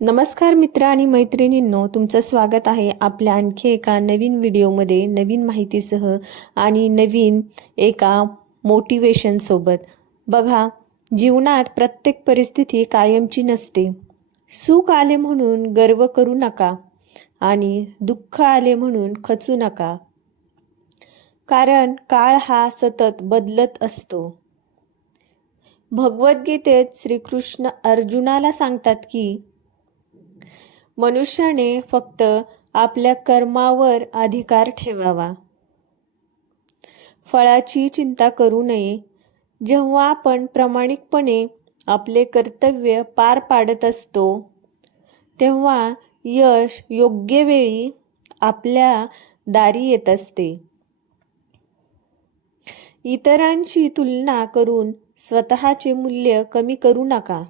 नमस्कार मित्र आणि मैत्रिणींनो, तुमचं स्वागत आहे आपल्या आणखी एका नवीन व्हिडिओमध्ये, नवीन माहितीसह आणि नवीन एका मोटिवेशनसोबत. बघा, जीवनात प्रत्येक परिस्थिती कायमची नसते. सुख आले म्हणून गर्व करू नका आणि दुःख आले म्हणून खचू नका, कारण काळ हा सतत बदलत असतो. भगवद्गीतेत श्रीकृष्ण अर्जुनाला सांगतात की मनुष्याने फक्त आपल्या कर्मावर अधिकार ठेवावा, फळाची चिंता करू नये. जेव्हा आपण प्रामाणिकपणे आपले कर्तव्य पार पाडत असतो, तेव्हा यश योग्य वेळी आपल्या दारी येत असते. इतरांशी तुलना करून स्वतःचे मूल्य कमी करू नका.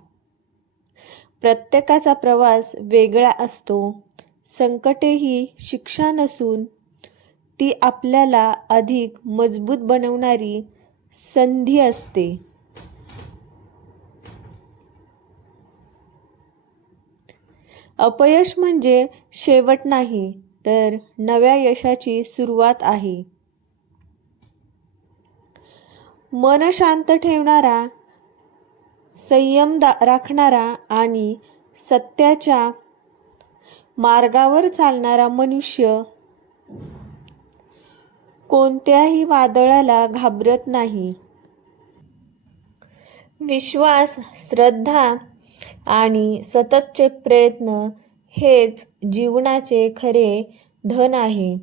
प्रत्येकाचा प्रवास वेगळा असतो. संकटे ही शिक्षा नसून ती आपल्याला अधिक मजबूत बनवणारी संधी असते. अपयश म्हणजे शेवट नाही, तर नव्या यशाची सुरुवात आहे. मन शांत ठेवणारा, संयम राखणारा आणि सत्याच्या मार्गावर चालणारा मनुष्य कोणत्याही वादळाला घाबरत नाही. विश्वास, श्रद्धा आणि सततचे प्रयत्न हेच जीवनाचे खरे धन आहे.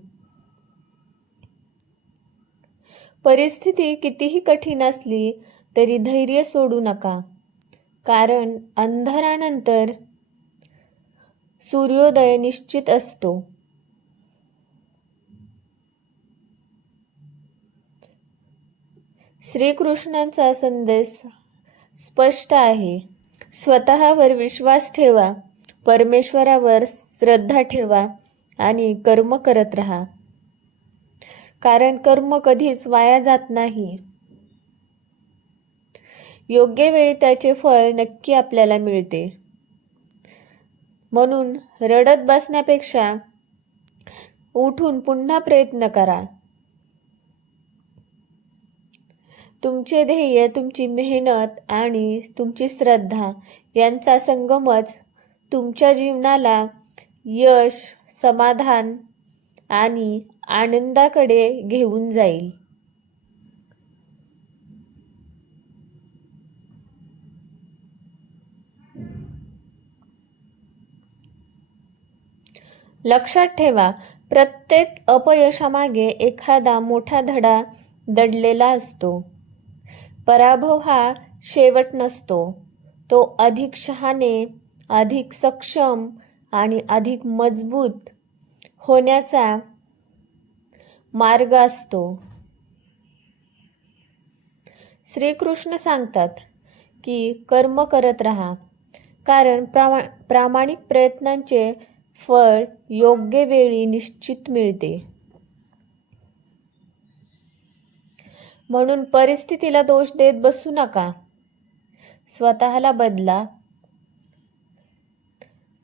परिस्थिती कितीही कठीण असली तरी धैर्य सोडू नका, कारण अंधारानंतर सूर्योदय निश्चित असतो. श्रीकृष्णांचा संदेश स्पष्ट आहे. स्वतःवर विश्वास ठेवा, परमेश्वरावर श्रद्धा ठेवा आणि कर्म करत राहा, कारण कर्म कधीच वाया जात नाही. योग्य वेळी त्याचे फळ नक्की आपल्याला मिळते. म्हणून रडत बसण्यापेक्षा उठून पुन्हा प्रयत्न करा. तुमचे ध्येय, तुमची मेहनत आणि तुमची श्रद्धा यांचा संगमच तुमच्या जीवनाला यश, समाधान आणि आनंदाकडे घेऊन जाईल. लक्षात ठेवा, प्रत्येक अपयशामागे एखादा मोठा धडा दडलेला असतो. पराभव हा शेवट नसतो, तो अधिक शहाणे, अधिक सक्षम आणि अधिक मजबूत होण्याचा मार्ग असतो. श्रीकृष्ण सांगतात की कर्म करत राहा, कारण प्रामाणिक प्रयत्नांचे फळ योग्य वेळी निश्चित मिळते. म्हणून परिस्थितीला दोष देत बसू नका. स्वतःला बदला,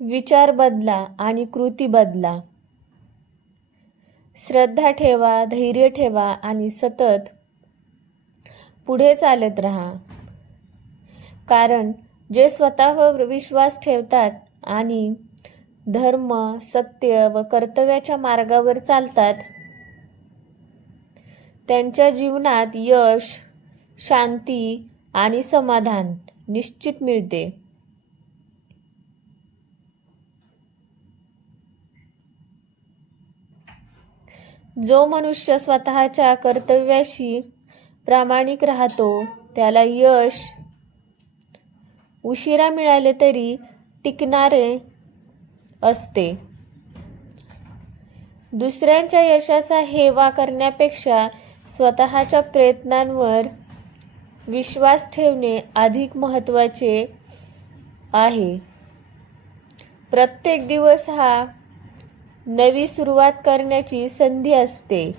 विचार बदला आणि कृती बदला. श्रद्धा ठेवा, धैर्य ठेवा आणि सतत पुढे चालत राहा, कारण जे स्वतःवर विश्वास ठेवतात आणि धर्म, सत्य व कर्तव्याच्या मार्गावर चालतात, त्यांच्या जीवनात यश, शांती आणि समाधान निश्चित मिळते. जो मनुष्य स्वतःच्या कर्तव्याशी प्रामाणिक राहतो, त्याला यश उशिरा मिळाले तरी टिकणारे असते. दुसऱ्यांच्या यशाचा हेवा करण्यापेक्षा स्वतःच्या प्रयत्नांवर विश्वास ठेवणे अधिक महत्त्वाचे आहे. प्रत्येक दिवस हा नवी सुरुवात करण्याची संधी असते.